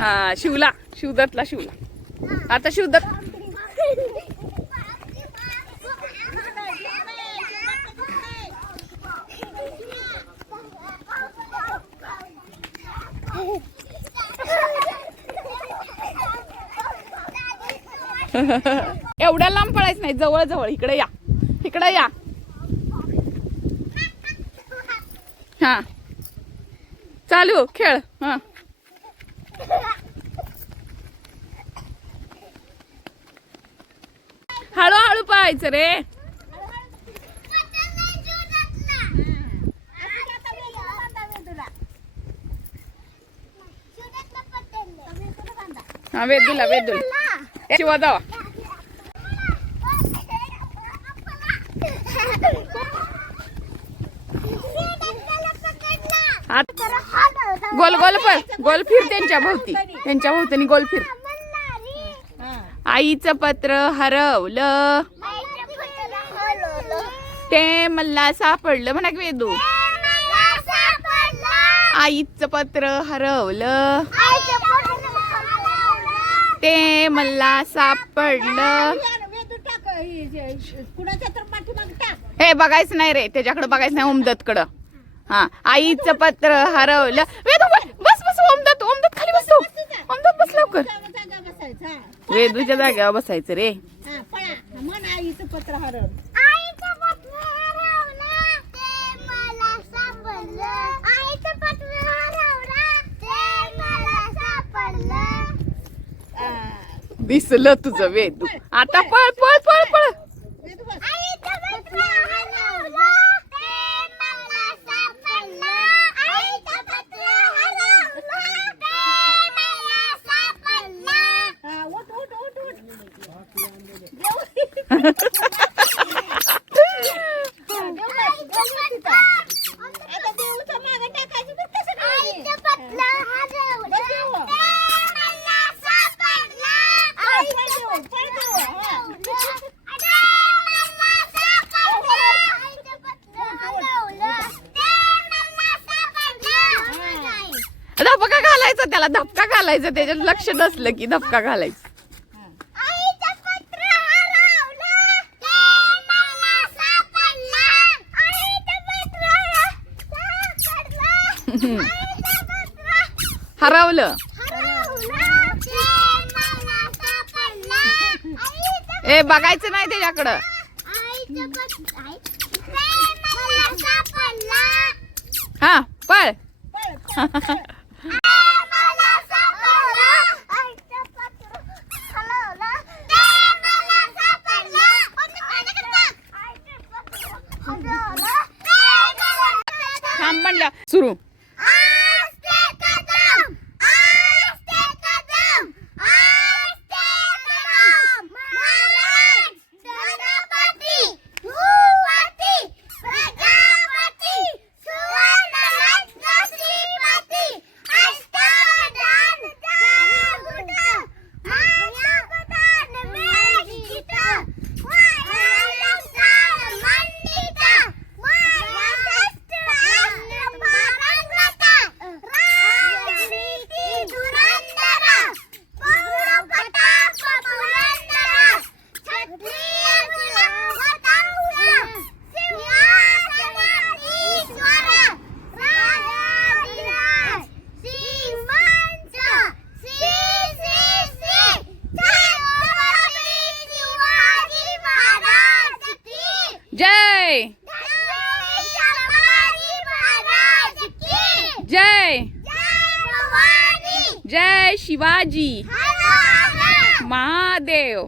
हा शिवला, शिवदत्तला शिवला. आता शिवदत्त एवढ्या लांब पळायचं नाही, जवळ जवळ. इकडे या, इकडे या. हा चालू खेळ. हा हळूहळू पळायचं रे. हा वेदूला, वेदूला शिवा जावा. गोल गोल पळ, गोल फिर त्यांच्या भोवती, त्यांच्या भोवतीने गोल फिर. आईचं पत्र हरवलं ते मला सापडलं. म्हणा की वेदू, आईचं पत्र हरवलं ते मला सापडलं. हे बघायचं नाही रे, त्याच्याकडे बघायचं नाही, ओमदत्तकडं. हा आईचं पत्र हरवलं. वेदू बस बस, ओमदत्त, ओमदत्त खाली बस. ओमदत्त बस लवकर. वेदूच्या जागेवर बसायचं रे. आईचं पत्र हरवलं दिसलं तुझं वेदू. आता पळ पळ पळ पळ. धपका घालायचा त्याला, धपका घालायचा. त्याच्यात लक्ष नसलं की धपका घालायचं. हरवलं. ए बघायचं नाही त्याच्याकडं. हा पळ. थांब म्हणलं सुरू. जय जय जय शिवाजी महादेव.